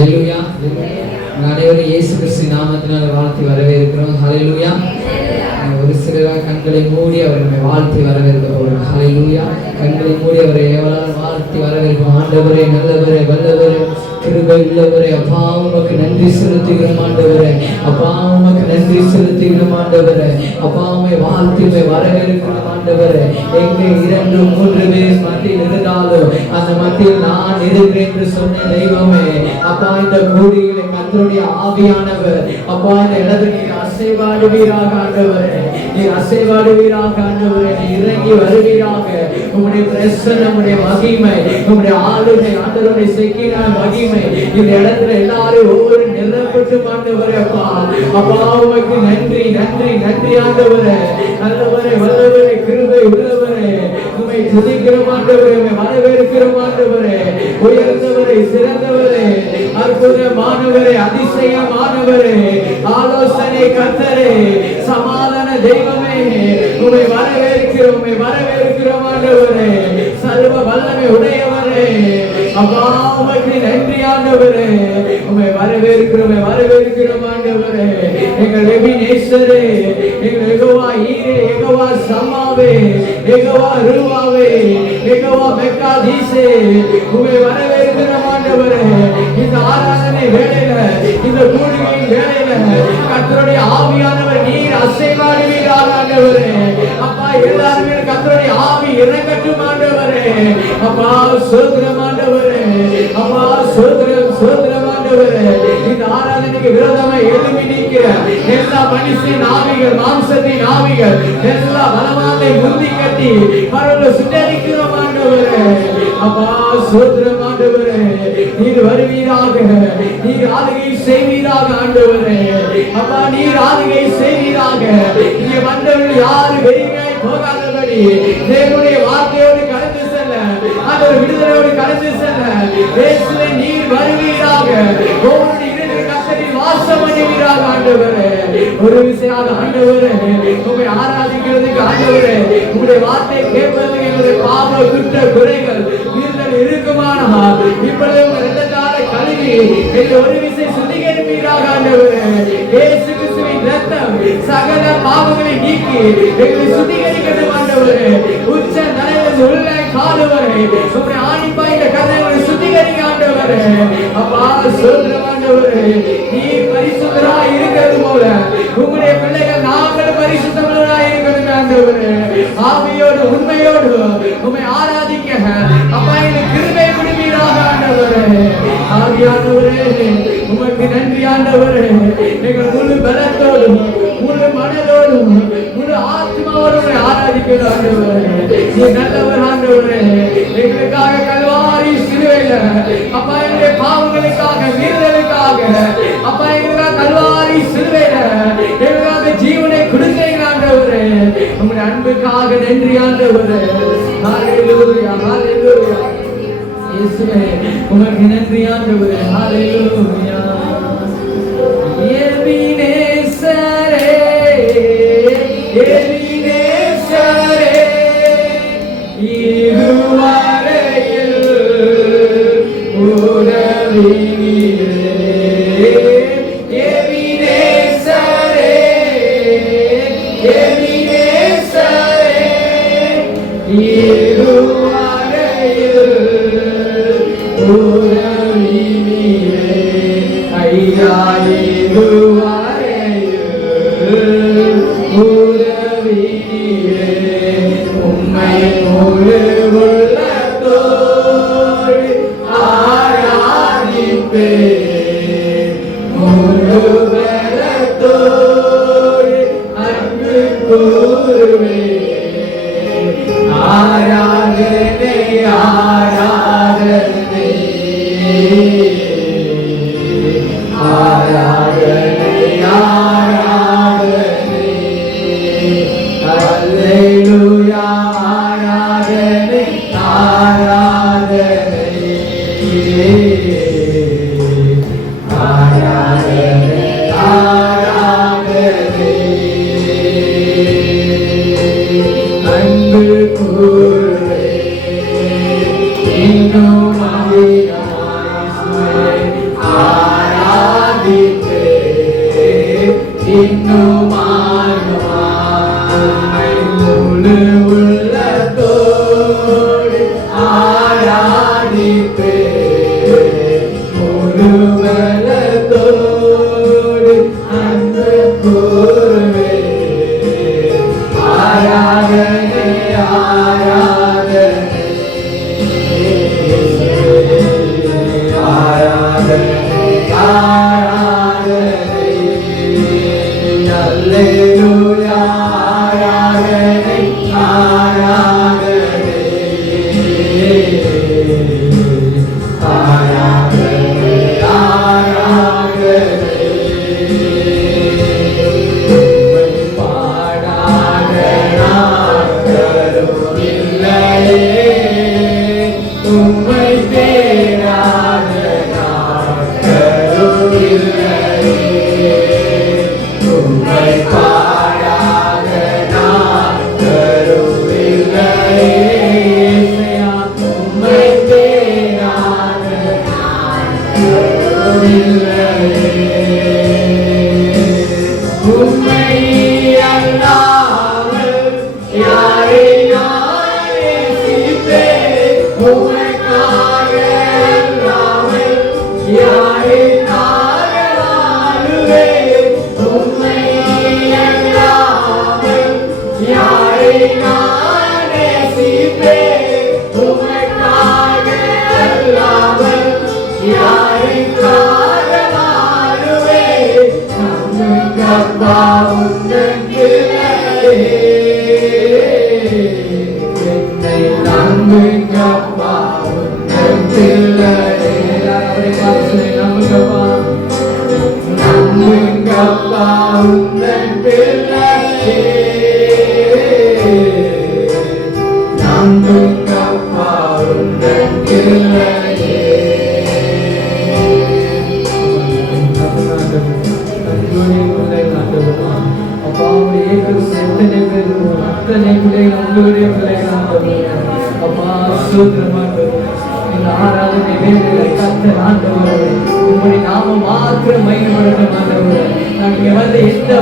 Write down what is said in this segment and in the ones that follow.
ஹல்லேலூயா. அனைவரும் இயேசு கிறிஸ்து நாமத்தினால் வாழ்த்தி வரவேற்கிறோம். ஹல்லேலூயா. ஒரு சிலர் கண்களை மூடி அவர் நம்மை வாழ்த்தி வரவேற்கிறோம். ஹல்லேலூயா. கண்களை மூடி அவரை எவ்வளவு வாழ்த்தி வரவேற்கிறோம். ஆண்டவரே, நல்லவரே, வல்லவரே, கிருபை உள்ளவரே, அப்பா உமக்கு நன்றி செலுத்துகிறோம். ஆண்டவரே, அப்பா உமக்கு நன்றி செலுத்துகிறோம். ஆண்டவரே, அப்பா உம்மை வாழ்த்தி வரவேற்கிறோம். ஆண்டவரே, எங்கே 2-3 பேர் மத்தியில் இருந்தாலும் அந்த மத்தியில் நான் இருக்கிறேன் என்று சொன்ன தெய்வமே, அப்பா இந்த கூடியிலே கர்த்தருடைய ஆவியானவர் அப்பா இந்த இடத்தில் நீர் அசைவாடுவீராக. ஆண்டவரே, நீர் அசைவாடுவீராக. ஆண்டவரே, நீ இறங்கி வருவீராக. உம்முடைய பிரசன்னம், உம்முடைய மகிமை, உம்முடைய ஆளுகை, ஆண்டவருடைய செக்கின மகிமை இந்த இடத்துல எல்லாரும் ஒவ்வொரு நிரப்பட்டு ஆண்டவரே, அப்பா அப்பா உமக்கு நன்றி நன்றி நன்றி. ஆண்டவரே, நல்லவரே, வல்லவரே, கிருபை உள்ளவரே, உம்மை துதிக்கிறோம். ஆண்டவரே, உம்மை வரவேற்கிறோம். ஆண்டவரே, உயர்ந்தவரே, சிறந்தவரே, அற்புதமானவரே, அதிசயமானவரே, ஆலோசனை கர்த்தரே, சமாதான தெய்வமே, உம்மை வரவேற்கிறோம். உம்மை வரவேற்கிறோம். ஆண்டவரே, சர்வ வல்லமை உடையவரே, அப்பா உமக்கு நன்றி. ஆண்டவரே, உம்மை வரவேற்கிறோம். உம்மை வரவேற்கிறோம். ஆண்டவரே, எங்கள் எபினேசரே, எங்கள் யெகோவா ஈரே, யெகோவா சம்மாவே, யெகோவா ரூவாவே, யெகோவா மெக்காதீசே, உம்மை வரவேற்கிறோம். ஆண்டவரே, இந்த ஆராதனை வேளையில, இந்த கூடுகையின் வேளையில கர்த்தருடைய ஆவியானவர் நீர் அசைவாடுவீராக. ஆண்டவரே, அப்பா எல்லாருமே கர்த்தருடைய ஆவி இறங்கட்டும். ஆண்டவரே, அப்பா சோதரம். ஆண்டவரே, அப்பா சோதரம் சோதரம். ஆண்டவரே, இந்த ஆராதனைக்கு விரோதமாக எழுப்பி நிற்கிற எல்லா மனுஷன் ஆவிகள், மாம்சத்தின் ஆவிகள் எல்லா பலவானை முந்தி கட்டி பரவ சுட்டரிக்கிறோம். ஆண்டவரே, அப்பா சோதரம். ஆண்டவரே, நீர் வருவீராக. நீர் ஆளுகை செய்வீராக. ஆண்டவரே, அப்பா நீர் ஆளுகை செய்வீராக. இங்கே வந்தவர்கள் யாரு வெறுமையாய் போகாதபடி தேவனுடைய வார்த்தையோடு கடந்து செல்ல, அவர் விடுதலையோடு கடந்து செல்ல இயேசுவே நீர் வருவீராக. ஒவ்வொரு இடத்தில் கர்த்தரின் வாசம் பண்ணுவீராக. ஆண்டவரே, ஒரு விஷயம் ஆண்டவரே, உம்மை ஆராதிக்கிறதுக்கு ஆண்டவரே, உங்களுடைய வார்த்தை கேட்பதற்கு எங்களுடைய பாவ குற்ற குறைகள் மீறுதல் இருக்குமானால் இப்பொழுது உங்கள் இரத்தத்தாலே கழுவி எங்கள் ஒரு விஷயம் சுத்திகரிப்பீராக. ஆண்டவரே, இயேசு கிறிஸ்துவின் இரத்தம் சகல பாவங்களை நீக்கி எங்களை சுத்திகரிக்கட்டும். ஆண்டவரே, உச்ச தலைவர் உள்ள கால் வரை உம்முடைய ஆணிப்பாய்ந்த கதைகளை சுத்திகரிக்க. ஆண்டவரே, அப்பா சோதரம். ஆண்டவரே, நீர் பரிசுத்தராய் இருக்கிறது போல உங்களுடைய பிள்ளைகள் நாங்கள் பரிசுத்தராய் இருக்கணும். ஆண்டவரே, ஆவியோடு உண்மையோடு உம்மை ஆராதிக்க அப்பா எங்களுக்கு கிருபை கொடுப்பீராக. ஆண்டவரே, ஆவியானவரே, உமக்கு நன்றி. ஆண்டவரே, எங்கள் முழு பலத்தோடும் முழு மனதோடும் முழு ஆத்மாவோடு ஆராதிக்கிறோம். ஆண்டவரே, நீ நல்லவர். ஆண்டவரே, எங்களுக்காக கல்வாரி சிலுவையில அப்பா எங்களுடைய பாவங்களுக்காக, மீறுதலுக்காக அப்பா எங்களுக்காக கல்வாரி சிலுவையில எங்களுக்காக ஜீவனை கொடுத்தீங்க. ஆண்டவரே, உங்களுடைய அன்புக்காக நன்றி. ஆண்டவரே, ஹல்லேலூயா, ஹல்லேலூயா. இயேசுவே, உமக்கு நன்றி. ஆண்டவரே, ஹல்லேலூயா. எபினேசரே, எபினேசரே, இதுவரையில் உதவி நீரே. எபினேசரே, எபினேசரே, இதுவரையில் உதவி நீரே. ஐயா, இதுவரையில் உதவி நீரே. உம்மை முழு உள்ளத்தோடு ஆராதிப்பேன், முழு பலத்தோடு அன்பு கூறுவேன். ஆராதனை ஆராதனை ஆராதனை ஆராதனை. அல்லேலூயா, ஆராதனை ஆராதனை ஆராதனை ஆராதனை. அன்பு கூறுவேன் இன்னும்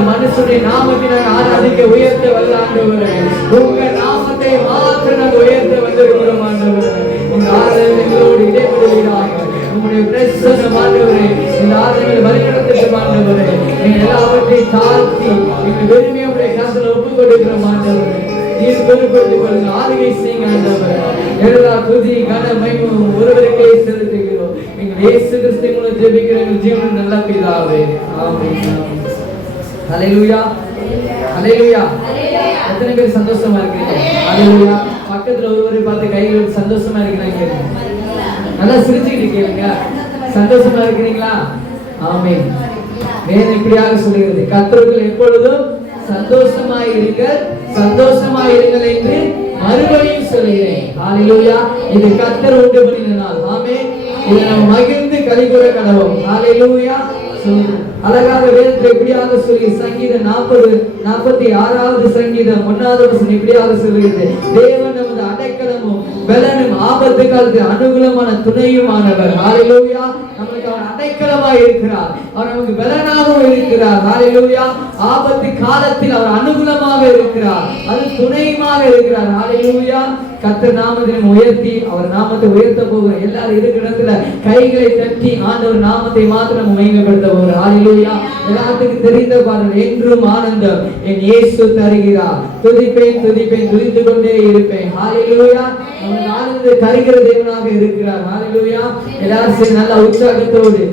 மனுஷனுடைய நாமத்தை ஆராதிக்க உயர்த்த வல்ல ஆண்டவரே, உங்க நாமத்தை மாத்திரம் நாங்கள் உயர்த்த வந்திருக்கிறோம் ஆண்டவரே. இந்த ஆராதனைகளோடு இடைவெளியாக உங்களுடைய பிரசன்னம் ஆண்டவரே, இந்த ஆராதனைகளை வழிநடத்திட்டு ஆண்டவரே, நீங்கள் எல்லாவற்றையும் தாழ்த்தி எங்கள் வெறுமையை உடைய கருத்துல ஒப்புக் கொடுக்கிறோம் ஆண்டவரே. நீர் பொறுப்படுத்திக் கொள்ளுங்க, ஆளுகை செய்யுங்க ஆண்டவரே. எல்லா துதி கன மகிமையும் ஒருவருக்கே செலுத்துகிறோம். எங்கள் இயேசு கிறிஸ்து மூலம் ஜெபிக்கிற எங்கள் ஜீவன் நல்ல பிதாவே, ஆமென். ஹல்லேலூயா, ஹல்லேலூயா. எத்தனை பேர் சந்தோஷமா இருக்கீங்க? ஹல்லேலூயா. பக்கத்துல ஒருவரை பார்த்து கையில சந்தோஷமா இருக்கிறாங்க, நல்லா சிரிச்சுக்கிட்டு கேளுங்க. சந்தோஷமா இருக்கிறீங்களா? ஆமென். வேதம் இப்படியாக சொல்லுகிறது, கர்த்தருக்குள் எப்பொழுதும் சந்தோஷமாயிருங்கள், சந்தோஷமாயிருங்கள் என்று மறுபடியும் சொல்கிறேன். ஹல்லேலூயா. இது கர்த்தர் உண்டு பண்ணின நாள். ஆமென். இதை நாம் மகிழ்ந்து களிகூர கடவோம். ஹல்லேலூயா. அழகாக வேதத்தில் இப்படியாக சொல்லி சங்கீதம் 46வது சங்கீதம் 1வது வசனம் இப்படியாக சொல்கிறது, தேவன் நமது அடைக்கலமும் பலனும் ஆபத்து காலத்தில் அனுகூலமான துணையுமானவர். ஹல்லேலூயா. நமக்கு அவர் அடைக்கலமாய் இருக்கிறார், அவர் நமக்கு பலனாகவும் இருக்கிறார். ஹல்லேலூயா. ஆபத்து காலத்தில் அவர் அனுகூலமாக இருக்கிறார், அது துணையுமாக இருக்கிறார். ஹல்லேலூயா. கர்த்தர் நாமத்தை உயர்த்தி அவர் நாமத்தை உயர்த்த போகிறோம். எல்லாரும் இருக்கிற இடத்துல கைகளை தட்டி ஆண்டவர் நாமத்தை மாத்திரம் மகிமைப்படுத்த போகிறோம். ஹல்லேலூயா. எல்லாத்துக்கும் தெரிந்த பாடல், என்றும் ஆனந்தம் என் இயேசு தருகிறார், துதிப்பேன் துதிப்பேன் துதித்து கொண்டே இருப்பேன். ஹல்லேலூயா. நமக்கு ஆனந்த தருகிற தேவனாக இருக்கிறார். ஹல்லேலூயா. எல்லாரும் நல்ல உற்சாகத்தோடு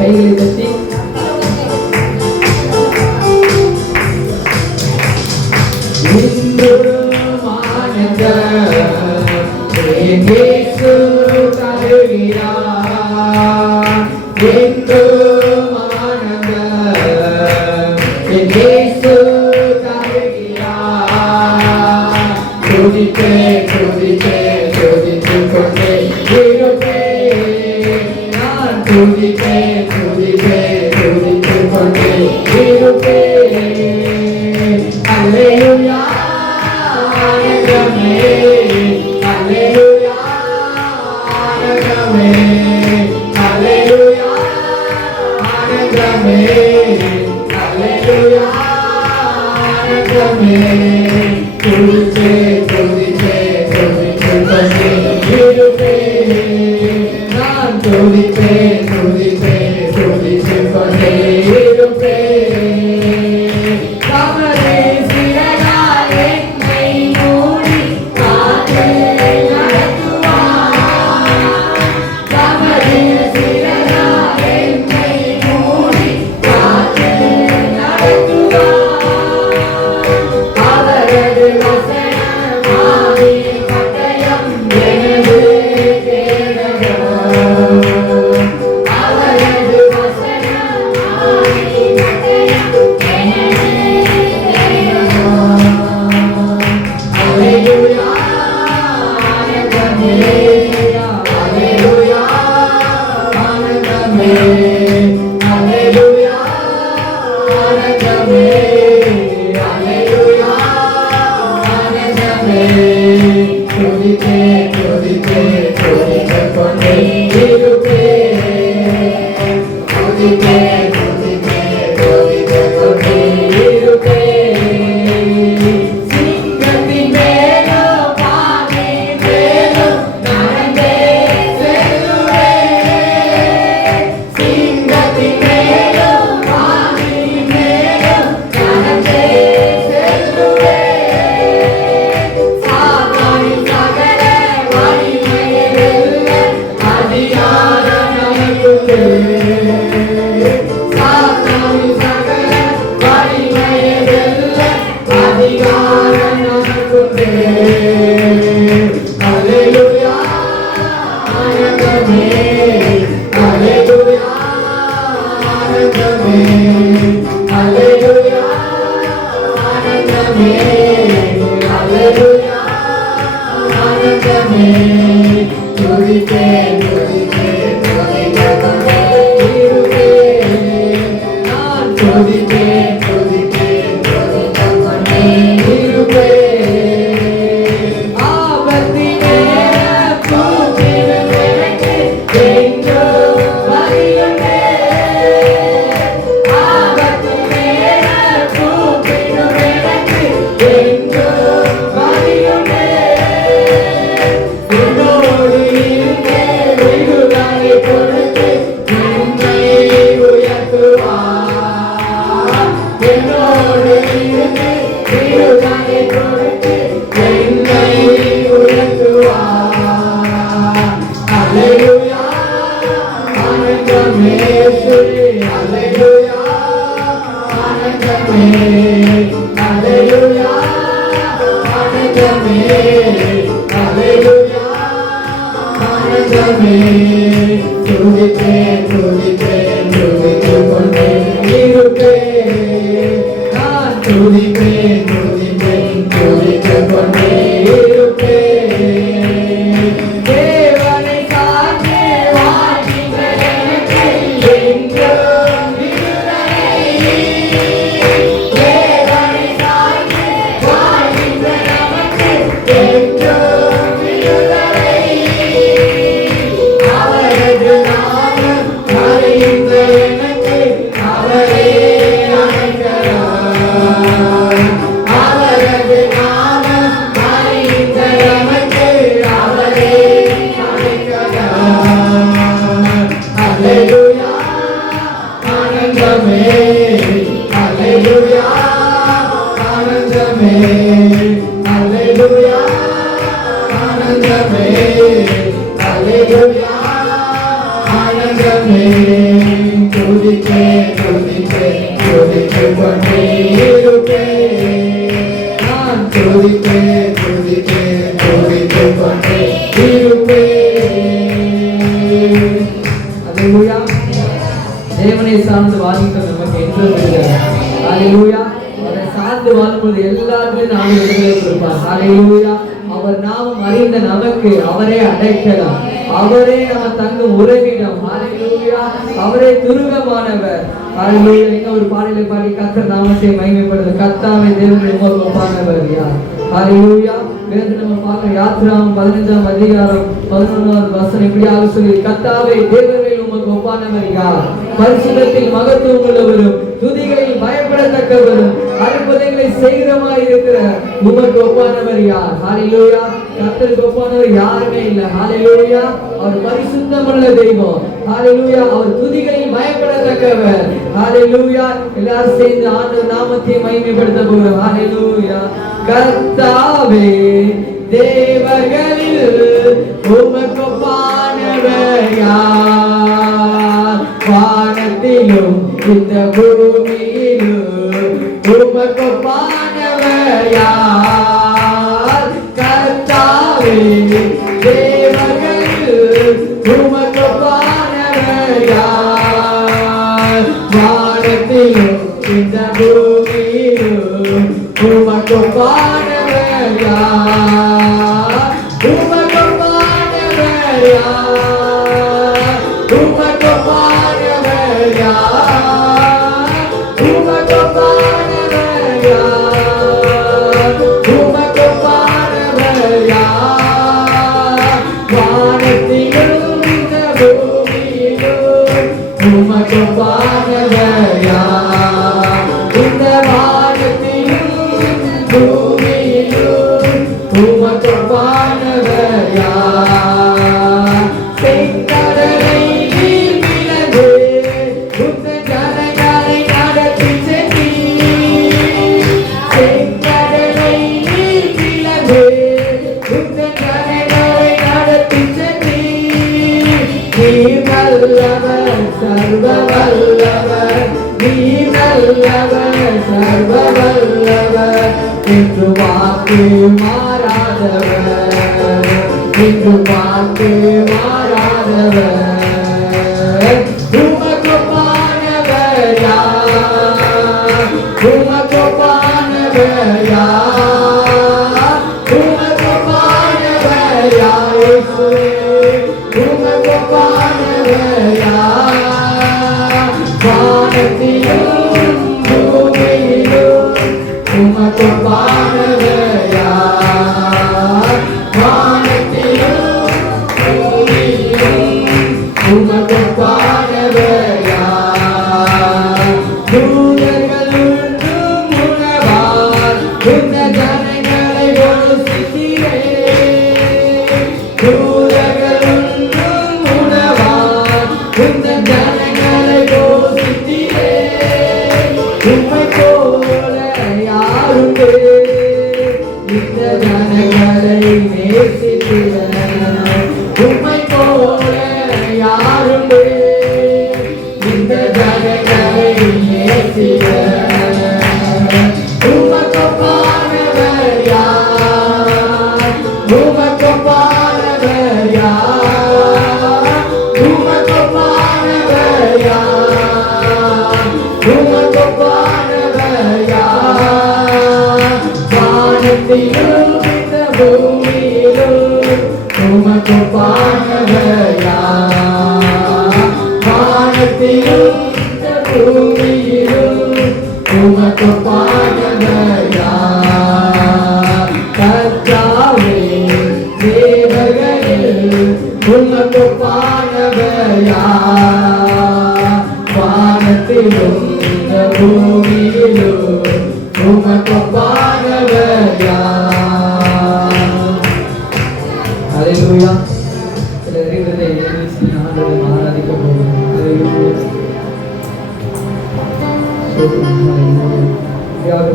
கைகளை தட்டி துதிப்பேன் துதிப்பேன் துதித்துக் கொண்டே இருப்பேன். துதிப்பேன் துதிப்பேன் துதித்துக் கொண்டே இருப்பேன். சிங்கத்தின் மேலும் பானையின் மேலும் நடந்தே செல்லுவேன். சிங்கத்தின் மேலும் பானையின் மேலும் நடந்தே செல்லுவேன். சாத்தானின் சகல வலிமையை வெல்ல அதிகாரம் நமக்குண்டு. சாத்தானின் சகல வலிமையை வெல்ல அதிகாரம் நமக்குண்டு. அல்லேலூயா ஆனந்தமே, அல்லேலூயா ஆனந்தமே, அல்லேலூயா ஆனந்தமே, அல்லேலூயா ஆனந்தமே. துதிப்பேன் துதிப்பேன் துதித்துக் கொண்டே இருப்பேன். நான் துதிப்பேன் துதிப்பேன் துதித்துக் கொண்டே இருப்பேன். ஆபத்தின் நேரம் கூப்பிடும் எனக்கு என்றும் வழியுண்டே. ஆபத்தின் நேரம் கூப்பிடும் எனக்கு என்றும் வழியுண்டே. என்னோடு இருந்தே விடுதலை கொடுத்து என்னை உயர்த்துவார். என்னோடு இருந்து விடுதலை கொடுத்து என்னை உயர்த்துவார். அல்லேலூயா ஆனந்தமே இயேசுவே, அல்லேலூயா ஆனந்தமே, அல்லேலூயா ஆனந்தமே, அல்லேலூயா ஆனந்தமே. துதிப்பேன் துதிப்பேன் துதித்துக் கொண்டே இருப்பேன். நான் துதிப்பேன் துதிப்பேன் துதித்துக் கொண்டே இருப்பேன். தேவனை சார்ந்தே வாழ்கின்ற எனக்கு என்றும் விடுதலை. தேவனை சார்ந்தே வாழ்கின்ற நமக்கு என்றும் விடுதலை. அவரது நாமம் அறிந்த எனக்கு அவரே அழைக்கிறார். அவரது நாமம் அறிந்த எனக்கு அவரே அழைக்கிறார். அல்லேலூயா ஆனந்தமே, அல்லேலூயா ஆனந்தமே, அல்லேலூயா ஆனந்தமே, அல்லேலூயா ஆனந்தமே. துதிப்பேன் துதிப்பேன் துதித்துக் கொண்டே இருப்பேன். நான் துதிப்பேன் துதிப்பேன் துதித்துக் கொண்டே இருப்பேன். அல்லேலூயா. தேவனை சார்ந்து வாழ்கின்ற நமக்கு என்றும் விடுதலை. அல்லேலூயா. அவரை சார்ந்து வாழும்போது எல்லாருமே நாம் விடுதலை கொடுப்பார். அல்லேலூயா. அவர் நாமம் அறிந்த நமக்கு அவரே அடைக்கலாம். அவரே நம்ம தங்கும் உறவிடம். ஹalleluya. அவரே துருகமானவர். ஹalleluya. இங்க ஒரு பாடலை பாடி கர்த்தர் நாமத்தை மகிமைப்படுத்து. கர்த்தாவே தேவனுடைய ஒப்பானவர் யார்? ஹalleluya. வேதனை நம்ம பார்க்க யாத்ராம் 15ஆம் அதிகாரம் 11வது வசனம் இப்படியாக சொல்லி, கர்த்தாவே தேவர்களில் உமக்கு ஒப்பானவர் யார்? பரிசுத்தத்தில் மகத்துவம் உள்ளவரும் துதிகளில் பயப்படத்தக்கவரும் அற்புதங்களை செய்கிறமாய் இருக்கிற உமக்கு ஒப்பானவர் யார்? ஹalleluya. கர்த்தருக்கு ஒப்பானவர் யாருமே இல்லை. ஹalleluya. அவர் பரிசுத்தமுள்ள தெய்வம். ஹalleluya. அவர் துதிகளில் பயப்படத்தக்கவர். ஹalleluya. எல்லாரும் சேர்ந்து ஆண்டவர் நாமத்தை மகிமைப்படுத்த போகிறோம். ஹalleluya. கர்த்தாவே தேவர்களில் உமக்கு ஒப்பானவர் யார்? வானத்திலும் இந்த பூமியிலும் உமக்கு ஒப்பானவர் யார்? கர்த்தாவே தேவர்களில் உமக்கு ஒப்பானவர் யார்? வானத்திலும் இந்த பூமியிலும் உமக்கு ஒப்பானவர் யார்? உமக்கு ஒப்பானவர் யார்? உமக்கு ஒப்பானவர் யார்? உமக்கு ஒப்பானவர் யார்? உமக்கு ஒப்பானவர் என்று வாக்கு மாறாதவர், என்று வாக்கு மாறாதவர். உமக்கொப்பானவர் யார்? உமக்கொப்பானவர் யார்? உமக்கொப்பானவர் யார்? இயேசுவே உமக்கொப்பானவர் யார்? வானத்திலும் பூமியிலும் உமக்கொப்பானவர் யார்? வானத்திலும் பூமியிலும் உமக்கொப்பானவர் யார்? தூதர்கள் ஒன்றும் உணவார் உன்ன ஜனங்களை போஷித்தீரே. தூதர்கள் ஒன்றும் உணவார் உன்ன ஜனங்களை போஷித்தீரே. உம்மை போல யாருண்டு இந்த ஜனங்களை நேசித்திட? உம்மை போல யாருண்டு இந்த ஜனங்களை நேசித்திட? உமக்கொப்பானவர் யார்? உமக்கொப்பானவர் யார்? உமக்கொப்பானவர் யார்? உமக்கொப்பானவர் யார்? வானத்திலும் இந்த பூமியிலும் உமக்கொப்பானவர் யார்? வானத்திலும் இந்த பூமியிலும் உமக்கொப்பானவர் யார்? கர்த்தாவே தேவர்களில் உமக்கொப்பானவர் யார்? வானத்திலும் இந்த பூமியிலும் உமக்கொப்பானவர் யார்? ஹல்லேலூயா. சில நேரங்களில் இயேசுவை ஆண்டவரை ஆராதிக்க போகிறோம்.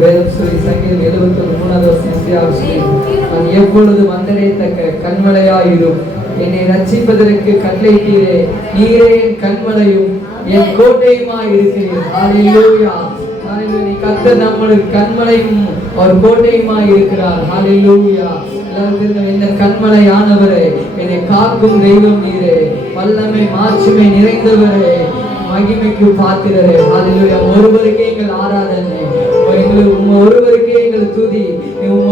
வேதம் சொல்லி சங்கீதம் 71:3 நான் எப்பொழுது வந்தடையத்தக்க கண்மலையாயிரும், என்னை ரட்சிப்பதற்கு கட்டளையிட்டீரே. நீரே என் கண்மலையும் என் கோட்டையுமாய் இருக்கிறீர். ஹல்லேலூயா. ஹல்லேலூயா. கர்த்தர் நம்மளுக்கு கண்மலையும் அவர் கோட்டையுமாய் இருக்கிறார். ஹல்லேலூயா. இந்த கண்மலையானவரே, என்னை காக்கும் தெய்வம் நீரே, வல்லமை மாட்சிமை நிறைந்தவரே, மகிமைக்கு பாத்திரரே. ஹல்லேலூயா. ஒருவருக்கே எங்கள் ஆராதனை, ஒருவருக்கே எங்கள் துதி,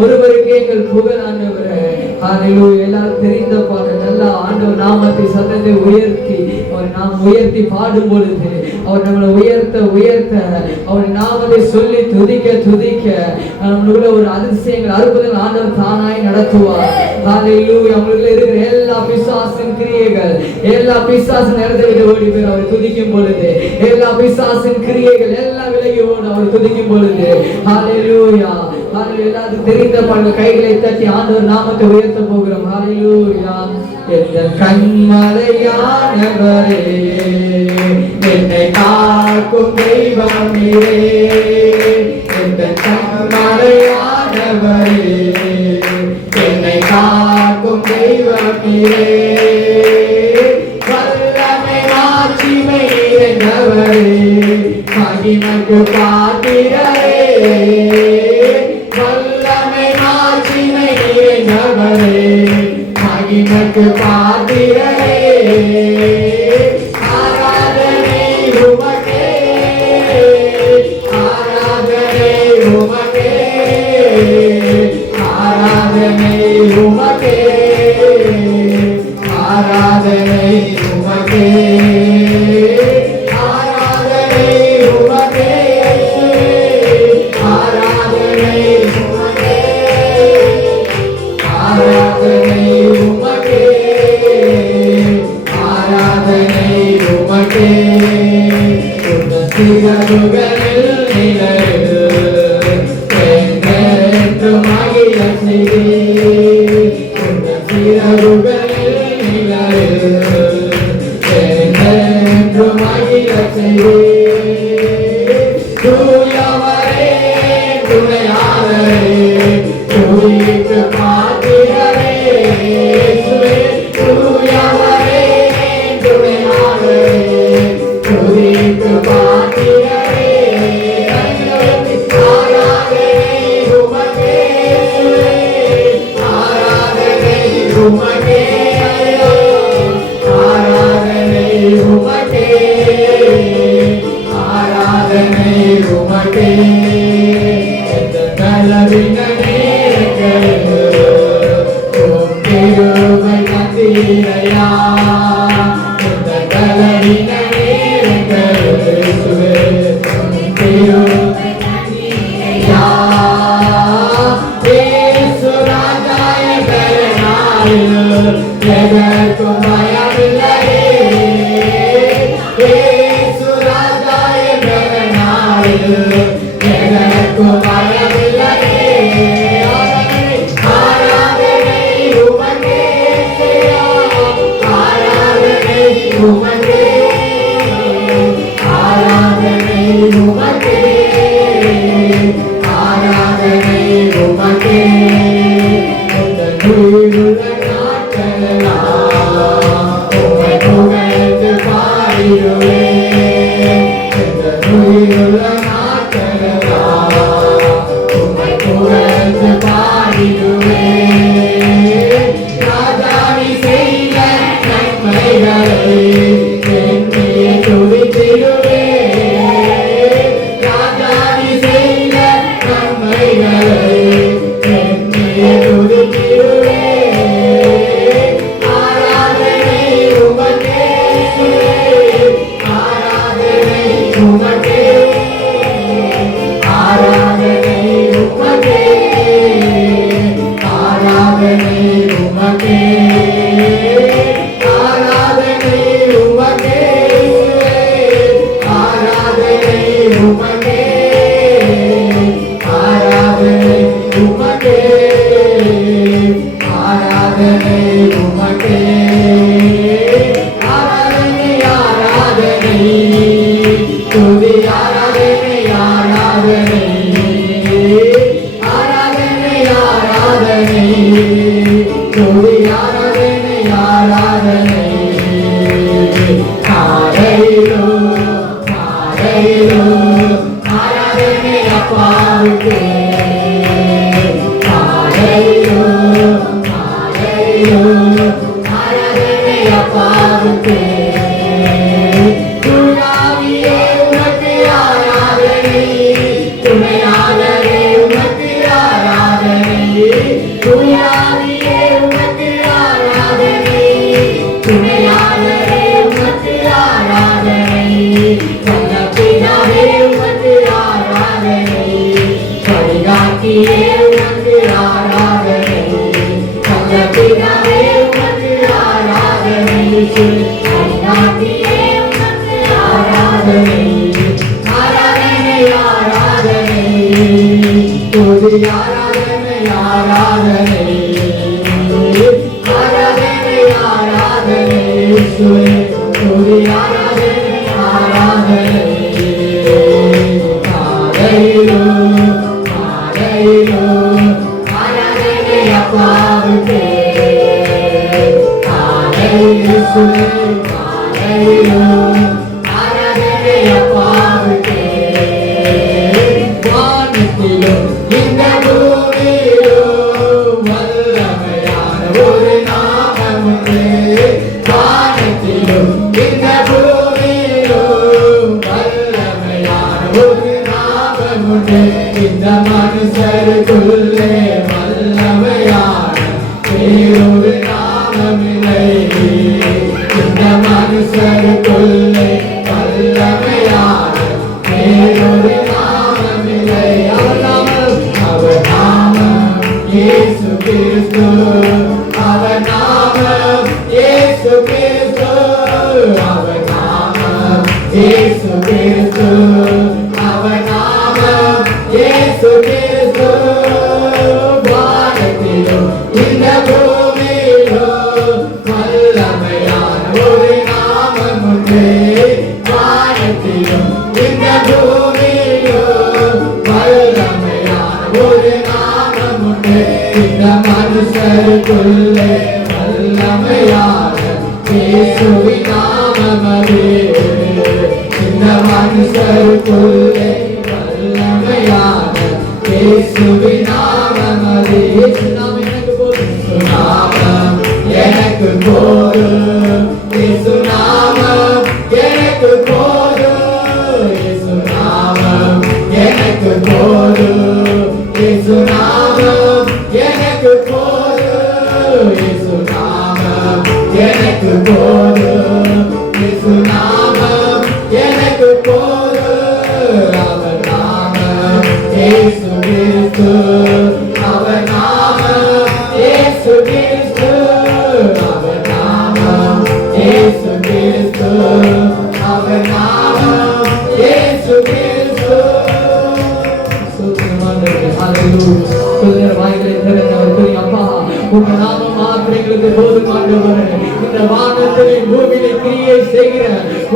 ஒருவருக்கே எங்கள் புகழ் ஆண்டவரே. ஹல்லேலூயா. எல்லாரும் தெரிந்த பாடல் நல்ல ஆண்டவர் நாமத்தை சத்தத்தை உயர்த்தி அவர் நாம் உயர்த்தி பாடும் பொழுது அவர் நம்மளை உயர்த்த உயர்த்த அவர் நாமத்தை சொல்லி துதிக்க துதிக்க நம்மளுக்குள்ள ஒரு அதிசயங்கள் அற்புதங்கள் ஆண்டவர் தானாய் நடத்துவார். ஹல்லேலூயா. நம்மளுக்குள்ள இருக்கிற எல்லா பிசாசின் கிரியைகள், எல்லா பிசாசின் இடத்தை விட்டு ஓடி போய் அவர் துதிக்கும் பொழுது, எல்லா பிசாசின் கிரியைகள் எல்லாம் விலகி ஓடும் அவர் துதிக்கும் பொழுது. ஹல்லேலூயா. எல்லாத்துக்கும் தெரிந்த பாடல் கைகளை தட்டி ஆண்டவர் நாமத்தை உயர்த்த போகிறோம். ஹல்லேலூயா. எந்த கண்மலையானவரே, என்னை காக்கும் தெய்வம் நீரே. எந்த கண்மலையானவரே, என்னை காக்கும் தெய்வம் நீரே. வல்லமை மாட்சிமை நிறைந்தவரே, மகிமைக்கு பாத்திரரே. வல்லமை மாட்சிமை நிறைந்தவரே, மகிமைக்கு பாத்திரரே. ஆராதனை உமக்கே, ஆராதனை உமக்கே, ஆராதனை உமக்கே, ஆராதனை உமக்கே, ஆராதனை உமக்கே, ஆராதனை உமக்கே, ஆராதனை உமக்கே, ஆராதனை உமக்கே. சிறகுகளில் நிழலில் என்றென்றும் மகிழ செய்தீர். சிறகுகளில் நிழலில் என்றென்றும் மகிழ செய்தீர். தூயவரே துணையாளரே, துதிக்கு பாத்திரரே. தூயவரே துணையாளரே, துதிக்கு பாத்திரரே. ஆராதனை உமக்கே, ஐயா இந்த கலவின நேரங்களுக்குவே கிருபை ஐயா இயேசு ராஜாய பெருநாளில் எதற்கும் பயமில்லையே இயேசு ராஜாய பெருநாளில் எதற்கும் பயமில்லையே எனக்கு அவர் நாமம் இயேசு கிறிஸ்து, அவர் நாமம் இயேசு கிறிஸ்து, அவர் நாமம் இயேசு கிறிஸ்து. உங்க நாமம் மாத்திரம் எங்களுக்கு போதுமானவர். இந்த வானத்திலே பூமியிலே கிரியை செய்கிற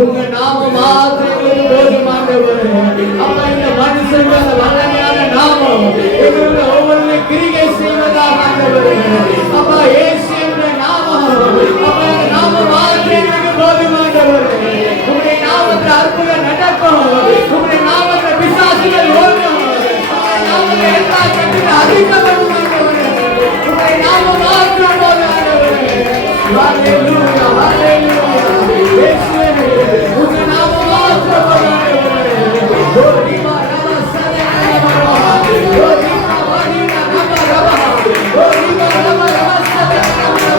உங்க நாமம் மாத்திரம் எங்களுக்கு போதுமானவர். அப்ப இந்த மனுஷன் அந்த வல்லமையான நாமம் எங்களுடைய ஒவ்வொரு கிரியை செய்வதாக ஆண்டவர். அப்ப இயேசு என்ற நாமம், அப்ப அந்த நாமம் மாத்திரம் எங்களுக்கு போதுமானவர். உங்களுடைய நாமத்தில் அற்புதம் நடக்கும், உங்களுடைய நாமத்தில் பிசாசுகள் ஓடும், உங்களுடைய நாமத்தில் எல்லா கட்டிலும் அதிகப்படும். நாமம் மாத்திரம் போதுமானவர். ஹல்லேலூயா, ஹல்லேலூயா. இயேசுவே உங்க நாமம் மாத்திரம் போதுமானவர். ஓ நீமா ரம சதனமரா, ஓ நீமா வடினா நமரா, ஓ நீமா ரம சதனமரா.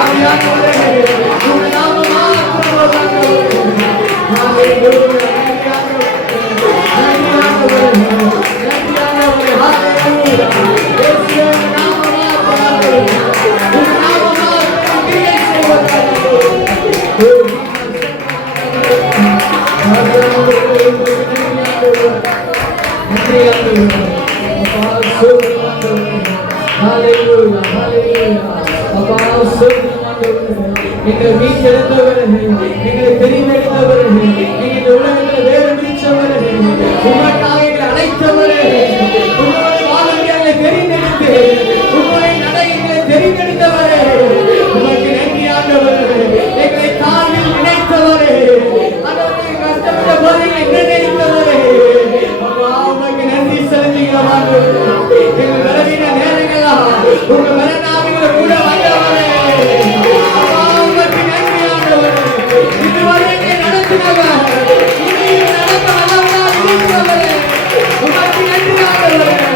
ஆவியானவரே உங்க நாமம் மாத்திரம் போதுமானவர். ஹல்லேலூயா, ஆவியானவரே ஆவியானவரே ஹல்லேலூயா. இயேசுவே எங்கள் வீட்டில் இருந்தவர்கள், எங்களை தெரிந்தெடுத்தவர்கள், இந்த உலகத்தில் வேறு பிடிச்சவர்கள், உங்களுக்காக எங்களை அழைத்தவர்கள், உங்களுடைய வாழ்க்கையை தெரிந்தெடுத்து உங்களுடைய நடைகளை தெரிந்தெடுத்தவர்கள், உமக்கு நன்றி ஆண்டவர்கள். எங்களை தாழ்வில் நினைத்தவர்கள், அதற்கு கஷ்டப்பட்ட போது எங்களை நினைத்தவர்கள், உமக்கு நன்றி செலுத்துகிறோம் ஆண்டவர்கள். எங்கள் பலவீன நேரங்களா உங்க மரணாவிகளை கூட வந்தவரே, உமக்கு நன்றி ஆண்டவர்கள். இதுவரை எங்களை நடத்தினவர், இனியும் நடத்த வல்லவராக இருக்கிறவரே, உமக்கு நன்றி ஆண்டவர்கள்.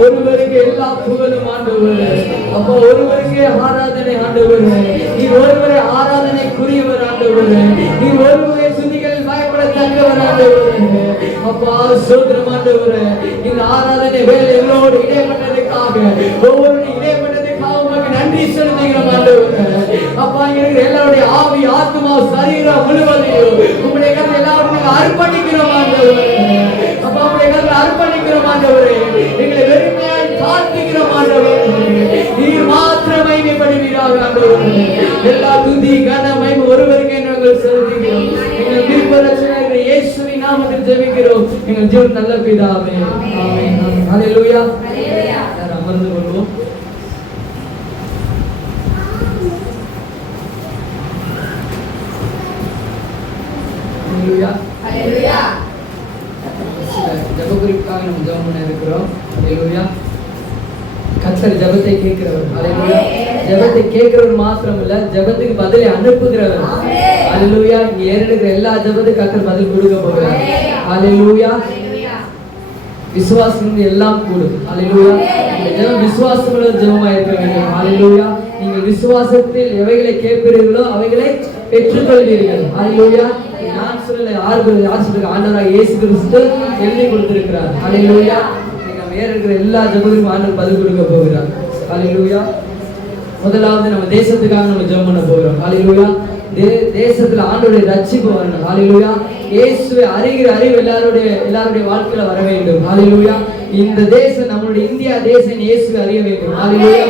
ஒருவருக்கு எல்லா புகழும் ஆண்டவர். அப்ப ஒருவருக்கே ஆராதனை ஆண்டவர். நீ ஒருவரே ஆராதனைக்குரியவர் ஆண்டவர். நீ ஒருவரே துதிகளில் பயப்படத்தக்கவர் ஆண்டவர். அப்பா சோதரம் ஆண்டவர். இந்த ஆராதனை வேலை எங்களோடு இடைப்பட்டதுக்காக, ஒவ்வொரு இடைப்பட்டதுக்காக உமக்கு நன்றி செலுத்துகிறோம் ஆண்டவர். அப்பா எங்களுக்கு எல்லாருடைய ஆவி ஆத்மா சரீரம் முழுவதையும் உங்களுடைய கருத்து எல்லாருக்கும் அர்ப்பணிக்கிறோம் ஆண்டவர். அப்பா உங்களுடைய கருத்து அர்ப்பணிக்கிறோம் ஆண்டவரே. எங்களை வெறுமையாய் தாழ்த்துகிறோம் ஆண்டவரே. நீர் மாத்திரம் மகிமைப்படுவீராக ஆண்டவரே. எல்லா துதி கனமை ஒருவருக்கே நாங்கள் செலுத்துகிறோம். எங்கள் விருப்பரட்சகர் இயேசுவின் நாமத்தில் ஜெபிக்கிறோம் எங்கள் ஜீவன் நல்ல பிதாவே. ஆமென். ஹல்லேலூயா. ஹல்லேலூயா. அமர்ந்து கொள்வோம். ஹல்லேலூயா. ஹல்லேலூயா. ஜெபக்குறிப்புக்காக நம்ம ஜெபம் பண்ண இருக்கிறோம். ஹல்லேலூயா. கர்த்தர் ஜெபத்தை கேட்கிறவர். ஹல்லேலூயா. ஜெபத்தை கேட்கிறவர் மாத்திரம் இல்ல, ஜெபத்துக்கு பதிலை அனுப்புகிறவர். ஹalleluya. இங்க ஏறெடுக்கிற எல்லா ஜெபத்துக்கும் கர்த்தர் பதில் கொடுக்க போகிறார். ஹalleluya. விசுவாசம் எல்லாம் கூடும். ஹalleluya. இந்த ஜெபம் விசுவாசமுள்ள ஜெபமா இருக்க வேண்டும். ஹalleluya. நீங்கள் விசுவாசத்தில் எவைகளை கேட்பீர்களோ அவைகளை பெற்றுக்கொள்வீர்கள். ஹalleluya. நான் சொல்லல, யார் சொல்றாங்க? ஆண்டவராகிய இயேசு கிறிஸ்து எழுதி கொடுத்திருக்கிறார். ஹalleluya. நீங்க வேற இருக்கிற எல்லா ஜெபத்துக்கும் ஆண்டவர் பதில் கொடுக்க போகிறார். ஹalleluya. முதலாவது நம்ம தேசத்துக்காக நம்ம ஜெபம் பண்ண போகிறோம். ஹalleluya. தேசத்துல ஆண்டவருடைய ரட்சிப்பு வரணும். ஹalleluya. இயேசுவை அறிகிற அறிவு எல்லாருடைய வாழ்க்கையில வர வேண்டும். ஹalleluya. இந்த தேசம் நம்மளுடைய இந்தியா தேசம் இயேசுவை அறிய வேண்டும். ஹalleluya.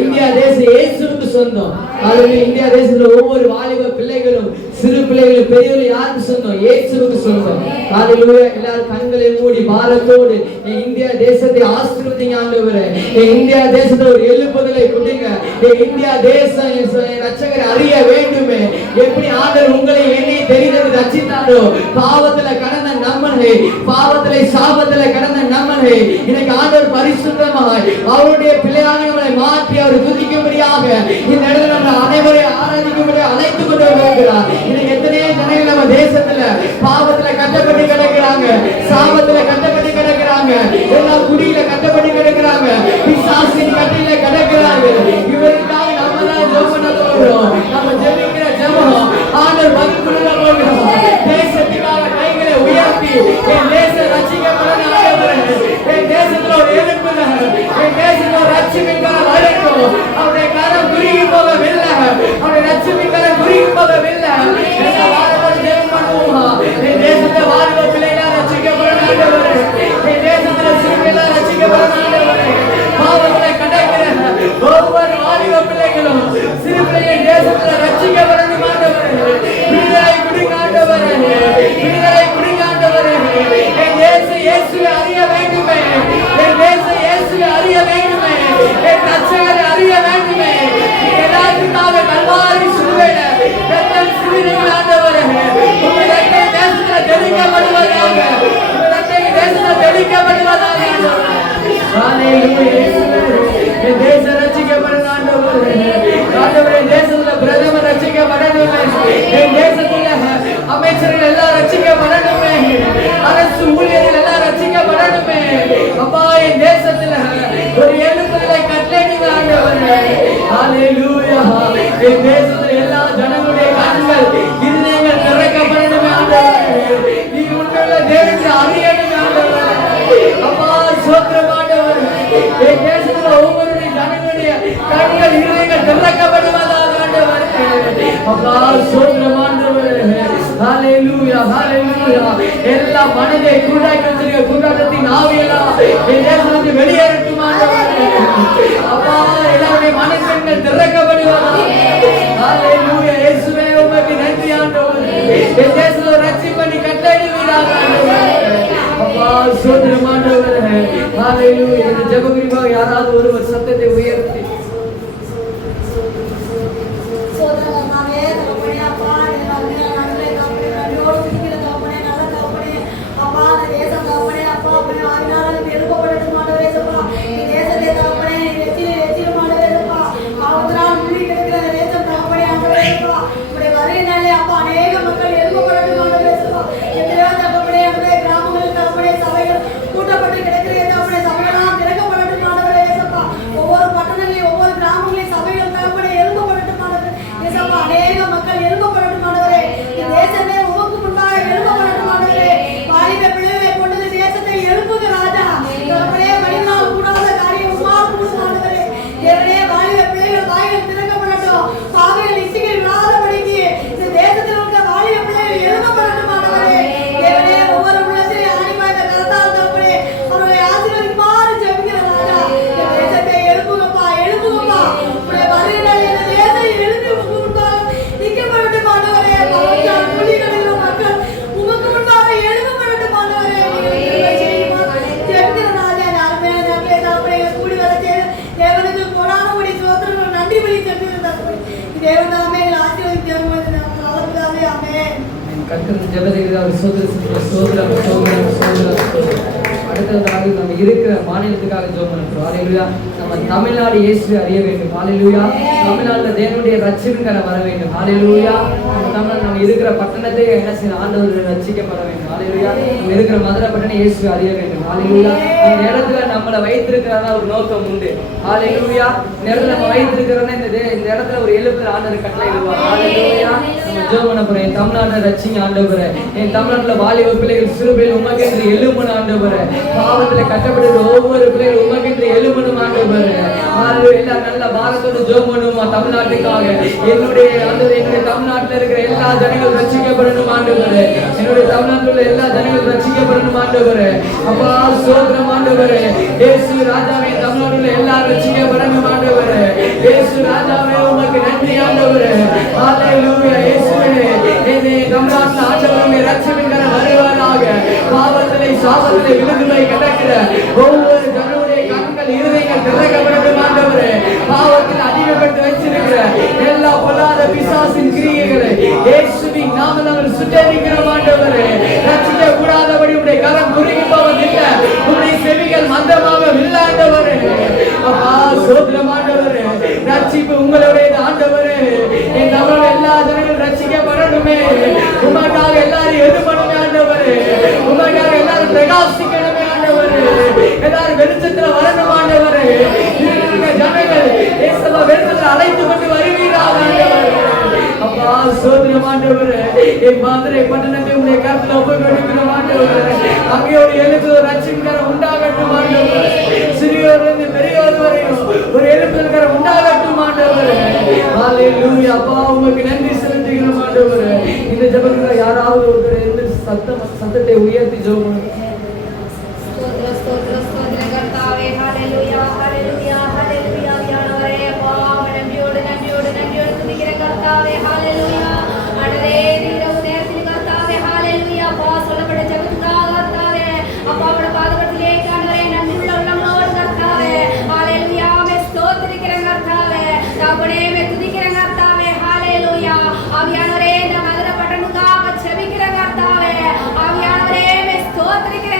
இந்தியா தேசம் இயேசுவுக்கு சொந்தம். ஹalleluya. இந்தியா தேசத்துல ஒவ்வொரு வாலிப பிள்ளைகளும் சிறு பிள்ளைகளும் பெரியவர்கள் யாருக்கு சொந்தம்? இயேசுவுக்கு சொந்தம். ஹalleluya. எல்லாரும் கண்களை மூடி பாரத்தோடு இந்தியா தேசத்தை ஆசீர்வதிங்க ஆண்டவரே. இந்தியா தேசத்துல ஒரு எழுப்புதலை கொடுங்க. இந்தியா தேசம் ரட்சகரை அறிய வேண்டுமே. எப்படி ஆண்டவர் உங்களை என்னை தெரிந்தது ரட்சித்தாரோ, பாவத்துல கடந்த நம்மளை, பாவத்திலே சாபத்திலே கடந்த நம்மளை இன்னைக்கு ஆண்டவர் பரிசுத்தமாய் அவருடைய பிள்ளையாக நம்மளை மாற்றி அவர் துதிக்கும்படியாக இந்த இடத்துல நம்ம அனைவரையும் ஆராதிக்கும்படியாக அழைத்துக் கொண்டு வருகிறார். இன்னைக்கு எத்தனையோ ஜனங்கள் நம்ம தேசத்துல பாவத்துல கட்டப்பட்டு கிடக்கிறாங்க, சாபத்துல கட்டப்பட்டு கிடக்கிறாங்க, எல்லாம் குடியில கட்டப்பட்டு கிடக்கிறாங்க, பிசாசின் கட்டில கிடக்கிறாங்க. இவருக்காக நம்ம தான் ஜெபம் பண்ண போகிறோம். நம்ம ஜெபிக்கிற ஜெபம் ஆண்டவர் பதில் கொடுக்க போகிறோம். தேசத்துக்காக கைகளை உயர்த்தி என் தேசம் ரட்சிக்கப்படணும் ஆண்டவரே. என் தேசத்துல ஒரு எழுப்புதல், என் தேசத்துல ஒரு ரட்சிப்பிற்கான வரட்டும். அவருடைய கரம் குறுகி போகவில்லை, அவருடைய ரட்சிப்பிற்கான குறுகி போகவில்லை. ஜெபம் பண்ணுவோம். என் தேசத்தை வாலிப பிள்ளைகளா ரட்சிக்கப்படணும் ஆண்டவரே. என் தேசத்துல சிறுபிள்ளை ரட்சிக்கப்படணும் ஆண்டவரே. பாவங்களை கடக்கிற ஒவ்வொரு வாலிப பிள்ளைகளும் சிறு பிள்ளைகள் தேசத்துல ரட்சிக்கப்படணும் ஆண்டவரே. விடுதலை கொடுங்க ஆண்டவரே, விடுதலை கொடுங்க ஆண்டவரே. என் தேசம் இயேசுவை அறிய வேண்டுமே, என் தேசம் இயேசுவை அறிய வேண்டுமே, என் ரட்சகரை அறிய வேண்டுமே. எல்லாத்துக்காக கல்வாரி சிலுவையில ரத்தம் சிந்தினீங்க ஆண்டவரே. உங்க ரத்தம் தேசத்துல தெளிக்கப்படுவதாக, உங்க ரத்தம் தேசத்துல தெளிக்கப்படுவதாக ஆண்டவரே. என் தேசம் ரட்சிக்கப்படணும் ஆண்டவரே. ஆண்டவரே தேசத்துல பிரதமர் ரட்சிக்கப்படணுமே, என் தேசத்துல அமைச்சர்கள் எல்லாம் ரட்சிக்கப்படணுமே, அரசு ஊழியர்கள் எல்லாம் ரட்சிக்கப்படணுமே. அப்பா என் தேசத்துல ஒரு எழுப்புதலை கட்டளையிடுங்க ஆண்டவரே. ஹalleluya. என் தேசத்துல எல்லா ஜனங்களுடைய கண்கள் இருதயங்கள் திறக்கப்படணுமே ஆண்டவரே. நீங்க உண்மையுள்ள தேவனை அறியணுமே ஆண்டவரே. அப்பா ஸ்தோத்திரம் ஆண்டவரே. என் தேசத்துல ஒவ்வொருடைய ஜனங்களுடைய கண்கள் இருதயங்கள் திறக்கப்படுவதாக ஆண்டவரே. அப்பா ஸ்தோத்திரம் ஆண்டவரே. ஹalleluya, ஹalleluya. எல்லா மனதை கூடாக்கி வச்சிருக்க கூடாரத்தின் ஆவியெல்லாம் என் தேசத்துக்கு வெளியேறட்டும் ஆண்டவரே. அப்பா எல்லாருடைய மனக்கண்கள் திறக்கப்படுவதாக. ஹalleluya. இயேசுவே உமக்கு நன்றி ஆண்டவரே. என் தேசத்துல ரட்சிப்பை கட்டளையிடுவீராக ஆண்டவரே. அப்பா ஸ்தோத்திரம் ஆண்டவரே. ஹalleluya. இந்த ஜெபக்குறிப்பாக யாராவது ஒருவர் சத்தத்தை உயர்த்தி கர்த்தர் ஜெபத்தை அவர் சோதர சோதர சோதர சோதர அடுத்ததாக நம்ம இருக்கிற மாநிலத்துக்காக ஜெபம் பண்ணுறோம். ஹல்லேலூயா. நம்ம தமிழ்நாடு இயேசுவை அறிய வேண்டும். ஹல்லேலூயா. தமிழ்நாடுல தேவனுடைய ரட்சிப்புங்கிற வர வேண்டும். ஹல்லேலூயா. நம்ம இருக்கிற பட்டணத்தை என்ன செய்யணும்? ஆண்டவர் ரட்சிக்கப்பட வேண்டும். ஹல்லேலூயா. நம்ம இருக்கிற மதுரை பட்டணம் இயேசுவை அறிய வேண்டும். ஹல்லேலூயா. இந்த இடத்துல நம்மளை வைத்திருக்கிறதா ஒரு நோக்கம் உண்டு. ஹல்லேலூயா. இந்த இடத்துல நம்ம வைத்திருக்கிறோன்னா இந்த இடத்துல ஒரு எழுப்புற ஆண்டவர் கட்டளை இடுவார். ஹல்லேலூயா. நம்ம ஜெபம் பண்ண போறோம். என் தமிழ்நாட்டை ரட்சிங்க ஆண்டவரே. என் தமிழ்நாட்டுல வாலிப பிள்ளைகள் சிறு பிள்ளைகள் உமக்கென்று எழுமணும் ஆண்டவரே. பாவத்துல கட்டப்படுகிற ஒவ்வொரு பிள்ளைகள் உமக்கென்று எழுமணும் ஆண்டவரே. எல்லா நல்ல பாரத்தோடு ஜெபம் பண்ணுவோமா தமிழ்நாட்டுக்காக. என்னுடைய தமிழ்நாட்டில் இருக்கிற எல்லா ஜனங்களும் ரட்சிக்கப்படணும் ஆண்டவரே. என்னுடைய தமிழ்நாட்டில் உள்ள எல்லா ஜனங்களும் ரட்சிக்கப்படணும் ஆண்டவரே. அப்பா சோதரம் ஆண்டவரே. இயேசு ராஜாவே தமிழ்நாடுல எல்லாரும் ரட்சிக்கப்படணும் ஆண்டவரே. இயேசு ராஜாவே உமக்கு நன்றி ஆண்டவரே. ஹல்லேலூயா. இயேசுவே என்னை தமிழ்நாட்டில் ஆண்டவரே ரட்சிக்கிற வருவாராக. பாவத்திலே சாபத்திலே விழுந்து கிடக்கிற ஒவ்வொரு ஜனங்களுடைய கண்கள் இருதயங்கள் திறக்கப்படணும் ஆண்டவரே. பாவத்தில் அதிகப்பட்டு வச்சிருக்கிற எல்லா பொல்லாத பிசாசின் கிரியைகளை இயேசுவின் நாமத்தில் சுட்டெரிக்கிறோம் ஆண்டவரே. ரட்சிக்க கூடாதபடி உடைய கரம் குறுகி போவதில்லை. உடைய செவிகள் மந்தமாக வில்லாண்டவரே. அப்பா சோதரம் ஆண்டவரே. ரட்சிப்பு உங்களுடைய ஆண்டவரே. என் தமிழ் எல்லா ஜனங்களும் ரட்சிக்கப்படணுமே. உமக்காக எல்லாரும் எதிர்படணுமே ஆண்டவரே. உமக்காக எல்லாரும் பிரகாசிக்கணுமே ஆண்டவரே. எல்லாரும் வெளிச்சத்துல வரணும் ஆண்டவரே. ஜனங்கள் ஏசப்பா வெளிச்சத்துல அழைத்து கொண்டு வருவீராக ஆண்டவரே. அப்பா சோதரம் ஆண்டவரே. என் மதுரை பட்டணத்தை உடைய கருத்துல ஒப்புக்கொடுக்கிறோம் ஆண்டவரே. அங்கே ஒரு எழுப்புதல் ரட்சிக்கரம் உண்டாகட்டும் ஆண்டவரே. சிறியோர் இருந்து பெரியோர் வரையும் ஒரு எழுப்புதல் உண்டாகட்டும் ஆண்டவரே. ஹல்லேலூயா. அப்பா உமக்கு நன்றி செலுத்துகிறோம் ஆண்டவரே. இந்த ஜெபத்துல யாராவது ஒருத்தர் இருந்து சத்தத்தை உயர்த்தி ஜெபம் பண்ணுங்க. ஆவியானவரே இந்த மதுரை பட்டணத்துக்காக ஜெபிக்கிறேன் கர்த்தாவே. ஆவியானவரே மே ஸ்தோத்திரிக்கிறேன்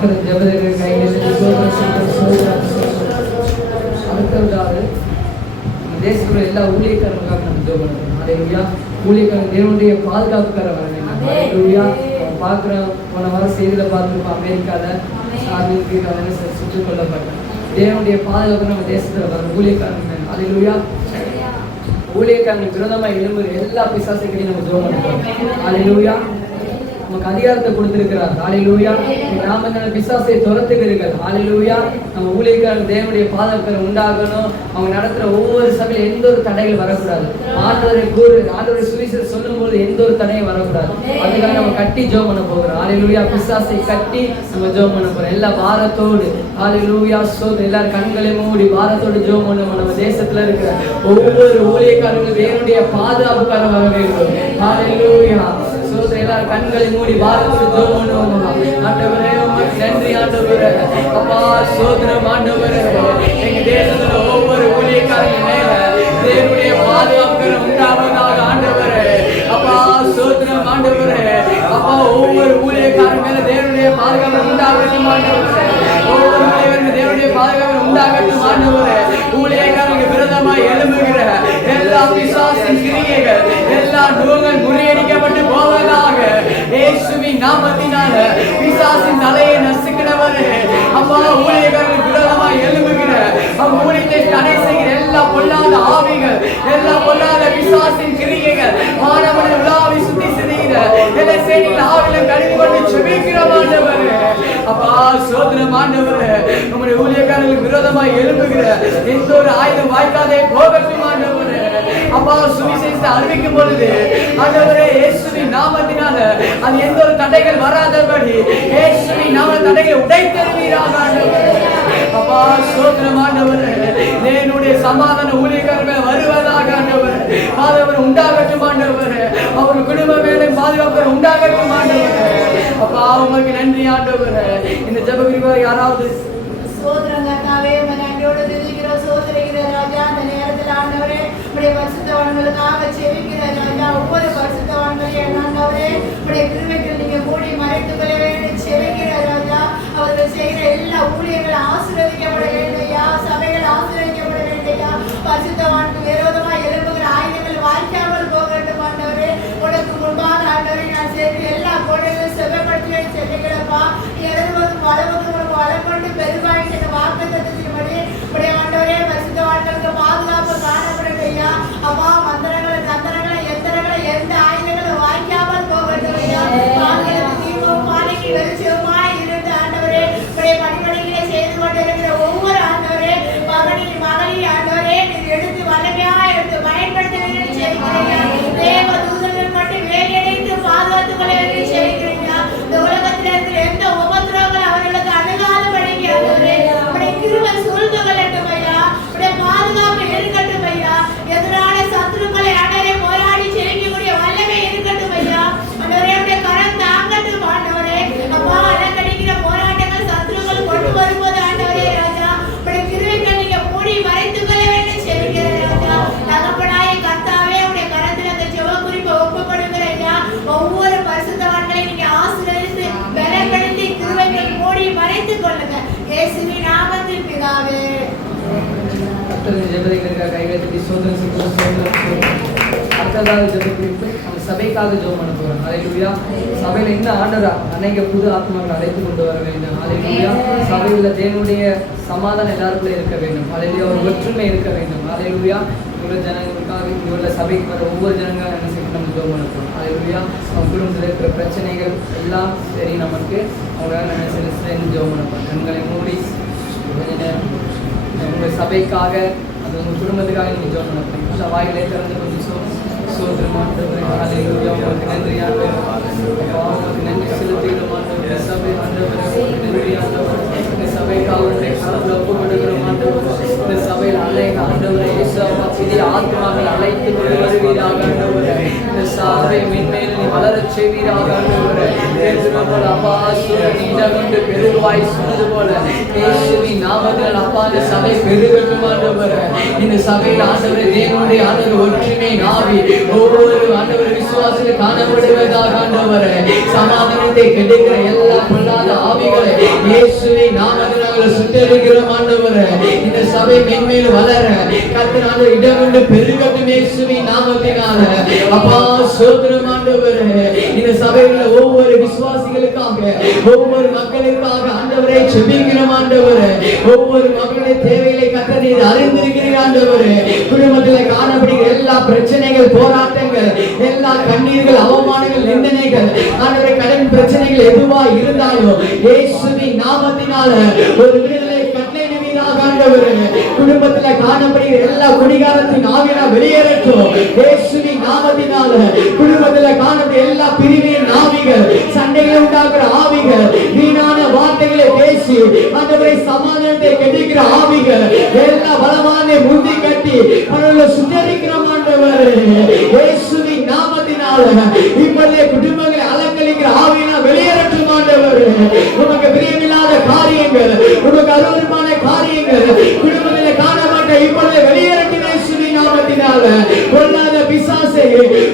கர்த்தர் ஜெபத்தை கையிலே அடுத்ததாக தேசத்துல எல்லா ஊழியக்காரங்களுக்காக நம்ம ஜெபம் பண்ணுவோம். ஹல்லேலூயா. ஊழியக்காரங்க தேவனுடைய பாதுகாப்புக்கார வர வேண்டும். ஹல்லேலூயா. பார்க்குறோம், போன வாரம் செய்தியில பார்த்துருப்போம், அமெரிக்காவில் சுட்டுக் கொல்லப்பட்ட தேவனுடைய பாதுகாப்பு நம்ம தேசத்துல வர ஊழியக்காரங்க. ஹல்லேலூயா. ஊழியக்காரங்களுக்கு விரோதமாக எழும்புற எல்லா பிசாசுகளையும் நம்ம ஜெபம் பண்ணுவோம். ஹல்லேலூயா. நமக்கு அதிகாரத்தை கொடுத்திருக்கிறார். ஹல்லேலூயா. நாம பிசாசை துரத்துகிறீர்கள். ஹல்லேலூயா. நம்ம ஊழியக்காரர் தேவனுடைய பாதுகாப்பு உண்டாகணும். அவங்க நடத்துற ஒவ்வொரு சபையில எந்த ஒரு தடைகள் வரக்கூடாது. ஆண்டவரை சுவிசேஷம் சொல்லும் போது எந்த ஒரு தடையும் வரக்கூடாது. அதுக்காக நம்ம கட்டி ஜெபம் பண்ண போகிறோம். ஹல்லேலூயா. பிசாசை கட்டி நம்ம ஜெபம் பண்ண போறோம். எல்லா பாரத்தோடு. ஹல்லேலூயா. சோதனை எல்லாரும் கண்களை மூடி பாரத்தோடு ஜெபம் பண்ணுவோம். நம்ம தேசத்துல இருக்கிற ஒவ்வொரு ஊழியக்காரங்களும் தேவனுடைய பாதுகாப்புக்கார வர வேண்டும். ஹல்லேலூயா. எல்லாரும் கண்களை மூடி பாரத்தோடு ஜெபம் பண்ணுவோம். ஆண்டவரே உமக்கு நன்றி ஆண்டவரே. அப்பா சோதனம் ஆண்டவரே, எங்க தேசத்துல ஒவ்வொரு ஊழியக்காரங்க மேல தேவனுடைய பாதுகாப்பு உண்டாவதாக ஆண்டவரே. அப்பா சோதனம் ஆண்டவரே. அப்பா ஒவ்வொரு ஊழியக்காரங்க மேல தேவனுடைய பாதுகாப்பு உண்டாகட்டும் ஆண்டவரே. ஒவ்வொரு ஊழியக்காரங்க தேவனுடைய பாதுகாப்பு உண்டாகட்டும் ஆண்டவரே. ஊழியக்காரங்க விரோதமாய் எழும்புகிற எல்லா பிசாசின் கிரியைகள், எல்லா நோய்கள் முறியடிக்கப்பட்டு போவதாக இயேசுவின் நாமத்தினால பிசாசின் தலையை நசுக்கிறவரே. அப்பா ஊழியக்காரர்கள் விரோதமாய் எழும்புகிற ஊழியத்தை தடை செய்கிற எல்லா பொல்லாத ஆவிகள், எல்லா பொல்லாத பிசாசின் கிரியைகள் மாணவனை உலாவி சுத்தி செய்கிற எல்லா சேனைகள் ஆவிகளை கழுவி கொண்டு செபிக்கிறோம் ஆண்டவரே. அப்பா சோதனம் ஆண்டவரே, நம்முடைய ஊழியக்காரர்களுக்கு விரோதமாய் எழும்புகிற எந்த ஒரு ஆயுதம் வாய்க்காதே போகட்டும் ஆண்டவரே. அப்பா சுவிசேஷத்தை அறிவிக்கும் பொழுது ஆண்டவரே இயேசுவின் நாமத்தினால அது எந்த ஒரு தடைகள் வராதபடி இயேசுவின் நாம தடைகளை உடைத்தருவீராக ஆண்டவரே. அப்பா சோதனம் ஆண்டவரே, என்னுடைய சமாதான ஊழியக்காரர்கள் வருவதாக ஆண்டவரே. ஆண்டவர் உண்டாகட்டும் ஆண்டவரே. அவர் குடும்ப வேலை பாதுகாப்பு உண்டாகட்டும் ஆண்டவரே. அப்பா உமக்கு நன்றி ஆண்டவரே. இந்த ஜெப குறிப்பாக யாராவது சோதரங்கத்தாவே நன்றியோடு துதிக்கிற சோதரிக்கிற ராஜா, அந்த நேரத்தில் ஆண்டவரே உடைய பரிசுத்தவான்களுக்காக செபிக்கிற ராஜா, ஒவ்வொரு பரிசுத்தவான்களையும் ஆண்டவரே உடைய கிருபைகள் நீங்க மூடி மறைத்துக் கொள்ள வேண்டும் செபிக்கிற ராஜா. அவர்கள் செய்கிற எல்லா ஊழியர்கள் ஆசீர்வதிக்கப்பட வேண்டையா, சபைகள் ஆசீர்வதிக்கப்பட வேண்டையா. பரிசுத்தவானுக்கு விரோதமாக எழும்புகிற ஆயுதங்கள் வாய்க்காமல் போக வேண்டும் ஆண்டவரே. உனக்கு முன்பாக ஆண்டவரை நான் செய்கிற எல்லா கோடைகளும் செவ்வாய்ப்படுத்தி செல்லுகிறப்பா. எழுதுவதும் வளர்வதும் வளர்கொண்டு பெருவாய் வாக்குத்தத்தின்படி உடைய ஆண்டவரே பரிசுத்தவான்களுக்கு பாதுகாப்பு காணப்படலையா. அப்பா மந்திரங்களை தந்திரங்களை எந்திரங்களை எந்த ஆயுதங்களும் வாய்க்காமல் போகட்டும் ஐயா. தீபம் பாலைக்கு வெளிச்சமாய் இருந்து ஆண்டவரே உடைய பணிபணிகளை செய்து கொண்டிருக்கிற ஒவ்வொரு ஆண்டவரே மகளிர் ஆண்டவரே நீர் எடுத்து வலிமையா எடுத்து பயன்படுத்த செய்கிறீங்க. தேவ தூதர்கள் மட்டும் வேலையடைத்து பாதுகாத்துக் கொள்ள வேண்டி செய்கிறீங்க. இந்த உலகத்தில் இருக்கிற எந்த உபத்திரவங்கள் அவர்களுக்கு அணுகாதபடிக்கு ஆண்டவரே உடைய கிருபை சூழ்ந்து கொள்ளட்டும் ஐயா. உடைய பாதுகாப்பு இருக்கட்டும் ஐயா. எதிரான சத்துருக்களை ஆண்டவரே போராடி ஜெயிக்கக்கூடிய வல்லமை இருக்கட்டும் ஐயா. ஆண்டவரே உடைய கரம் தாங்கட்டும் ஆண்டவரே. அப்பா அலங்கடிக்கிற போராட்டங்கள் சத்துருக்கள் கொண்டு வரும்போது ஆண்டவரே ராஜா உடைய கிருபைகள் நீங்க மூடி மறைத்துக் கொள்ள வேண்டும் செய்கிற ராஜா. தகப்பனாய கர்த்தாவே உடைய கரத்தில் அந்த ஜெப குறிப்பை ஒப்புப்படுகிற ஐயா. ஒவ்வொரு பரிசுத்தவான்களையும் நீங்க ஆசீர்வதித்து பலப்படுத்தி கிருபைகள் மூடி மறைத்துக் கொள்ளுங்க இயேசுவின் நாமத்தில் பிதாவே. அடுத்ததாக ஜெப குறிப்பு நம்ம சபைக்காக ஜெபம் பண்ண போறோம். ஹல்லேலூயா. சபையில இந்த ஆண்டவரா அநேக புது ஆத்மாக்களை அழைத்து கொண்டு வர வேண்டும். ஹல்லேலூயா. சபையில தேவனுடைய சமாதானம் எல்லாருக்குள்ளே இருக்க வேண்டும். ஹல்லேலூயா. ஒரு ஒற்றுமை இருக்க வேண்டும். ஹல்லேலூயா. இவ்வளவு ஜனங்களுக்காக இவ்வளவு சபைக்கு வர ஒவ்வொரு ஜனங்களும் என்ன செய்ய நம்ம ஜெபம் பண்ண போறோம். ஹல்லேலூயா. அவங்க குடும்பத்தில் இருக்கிற பிரச்சனைகள் எல்லாம் சரி நமக்கு அவங்களால நம்ம சில ஜெபம் பண்ண போறோம். கண்களை மூடி கொஞ்ச நேரம் உங்கள் சபைக்காக அது உங்கள் குடும்பத்துக்காக நீங்கள் ஜெபம் பண்ண போறீங்க. அந்த வாயிலே திறந்து கொஞ்சம் சோதரம் ஆண்டவரே. ஹல்லேலூயா. உங்களுக்கு நன்றி ஆண்டவரே. உங்களுக்கு நன்றி செலுத்துகிறோம் ஆண்டவரே. சபை ஆண்டவரே நன்றி ஆண்டவரே. இந்த சபைக்காக கரத்தில் ஒப்புக்கொடுக்கிறோம் ஆண்டவரே. இந்த சபையில் அழைக்க ஆண்டவரே இயேசுவா புதிய ஆத்மாக்களை அழைத்து கொண்டு வருவீராக ஆண்டவரே. இந்த சபை மென்மேல் நீ வளரச் செய்வீராக ஆண்டவரே. போல அப்பா நீண்ட கொண்டு பெருவாய் சொன்னது போல இயேசுவின் நாமத்தில் அப்பா இந்த சபை பெருகட்டும் ஆண்டவரே. இந்த சபையில் ஆண்டவரே தேவனுடைய ஆண்டவர் ஒற்றுமை நாவி ஒவ்வொரு ஆண்டவர் விசுவாசத்தில் காணப்படுவதாக ஆண்டவரே. சமாதானத்தை கெடுக்கிற எல்லா பொல்லாத ஆவிகளை இயேசுவின் நாமத்தினால சுட்டரிக்கிறோம் ஆண்டவரே. இந்த சபை மென்மேலும் வளர கர்த்தரால் இடம் கொண்டு பெருகட்டும் இயேசுவின் நாமத்தினால. அப்பா ஸ்தோத்திரம் ஆண்டவரே. இந்த சபையில் ஒவ்வொரு விசுவாசிகளுக்காக ஒவ்வொரு மக்களுக்காக ஆண்டவரை ஜெபிக்கிறோம் ஆண்டவரே. ஒவ்வொரு மக்களுடைய தேவைகளை கர்த்தர் நீர் அறிந்திருக்கிறீர் ஆண்டவரே. குடும்பத்தில் காணப்படுகிற எல்லா பிரச்சனைகள், போராட்டங்கள், எல்லா கண்ணீர்கள், அவமானங்கள், நிந்தனைகள், ஆண்டவரே கடன் பிரச்சனைகள் எதுவா இருந்தாலும் இயேசுவின் நாமத்தினால ஒரு விடுதலை கட்டளையிடுவீராக ஆண்டவரே. குடும்பத்தில் காணப்படுகிற எல்லா குடிகாரத்தின் ஆவியினால் வெளியேறட்டும் இயேசுவின் நாமத்தினால. குடும்பத்தில் காணப்படுகிற எல்லா பிரிவின் ஆவிகள், சண்டைகளை உண்டாக்குற ஆவிகள், வீணான வார்த்தைகளை பேசி ஆண்டவரை சமாதானத்தை கெடுக்கிற ஆவிகள் எல்லா பலமான முந்தி கட்டி அவர்களை சுத்தரிக்கிறோம் ஆண்டவரே. இயேசுவின் நாமத்தினால இப்பொழுதே குடும்பங்களை அலங்கழிக்கிற ஆவியினால் வெளியேறட்டும் ஆண்டவரே. உமக்கு பிரியமில்லாத காரியங்கள், உமக்கு அருவருமான காரியங்கள் குடும்பத்தில் காணப்பட்ட இப்பொழுது வெளியேறட்டும் இயேசுவின் நாமத்தினால. கொல்லாத பிசாசே,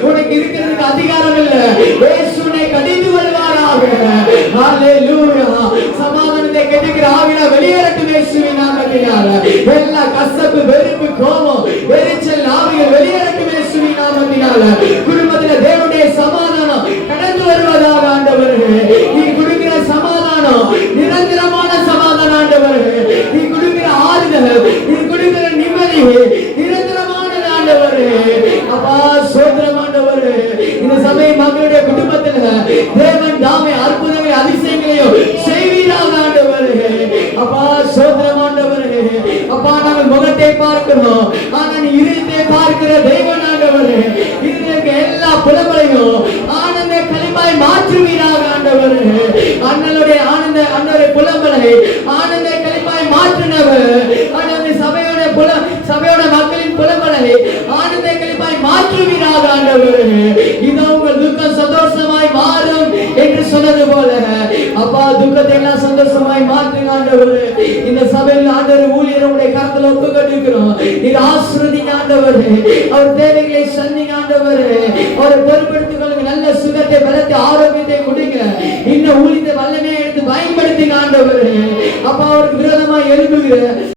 உனக்கு இருக்கிறதுக்கு அதிகாரம் இல்லை. இயேசுவை கடிந்து வருவாராக. ஹல்லேலூயா. சமாதானத்தை கெடுக்கிற ஆவியினால் வெளியேறட்டும் இயேசுவின் நாமத்தினால. எல்லா கசப்பு, வெறுப்பு, கோபம், எரிச்சல் ஆவிகள் வெளியேறட்டும் இயேசுவின் நாமத்தினால. குடும்பத்தில் தேவனுடைய சமாதானம் கடந்து வருவதாக ஆண்டவரே. நீ கொடுக்கிற சமாதானம் நிரந்தரமான சமாதானம் ஆண்டவரே. நீ கொடுக்கிற ஆறுதல், நீ கொடுக்கிற நிம்மதி நிரந்தரமானது ஆண்டவரே. அப்பா ஸ்தோத்திரம் ஆண்டவரே. இந்த சபை மக்களுடைய குடும்பத்தில் தேவன் தாமே அற்புதங்களை அதிசயங்களையும் செய்வீராக ஆண்டவரே. அப்பா ஸ்தோத்திரம் ஆண்டவரே. அப்பா நாங்கள் முகத்தை பார்க்கிறோம், ஆனால் இருதயத்தை பார்க்கிற தெய்வம் ஆண்டவரே. இருதயக்கு எல்லா புலங்களையும் ஆனந்த களிமாய் மாற்றுவீராக ஆண்டவரே. அண்ணனுடைய ஆனந்த அண்ணனுடைய புலங்களை ஆனந்த களிமாய் மாற்றினவர் ஆண்டவரே. சபையோட மக்களின் புலங்களை ஆனந்த களிமாய் மாற்றுவீராக ஆண்டவரே. இதோ உங்கள் துக்கம் சந்தோஷமாய் மாறும் என்று சொன்னது போல அப்பா துக்கத்தை எல்லாம் சந்தோஷமாய் மாற்றுங்க ஆண்டவரே. இந்த சபையில் ஆண்டவர் ஊழியருடைய கரத்தில் ஒப்பு கட்டிக்கிறோம். இது ஆசீர்வதிங்க ஆண்டவரே. அவர் தேவைகளை சந்திங்க ஆண்டவரே. அவரை பொறுப்படுத்திக் கொள்ளுங்க. நல்ல சுகத்தை, பலத்தை, ஆரோக்கியத்தை கொடுங்க. இந்த ஊழியத்தை வல்லமையை எடுத்து பயன்படுத்திங்க ஆண்டவரே. அப்பா அவருக்கு விரோதமாக எழுப்புகிற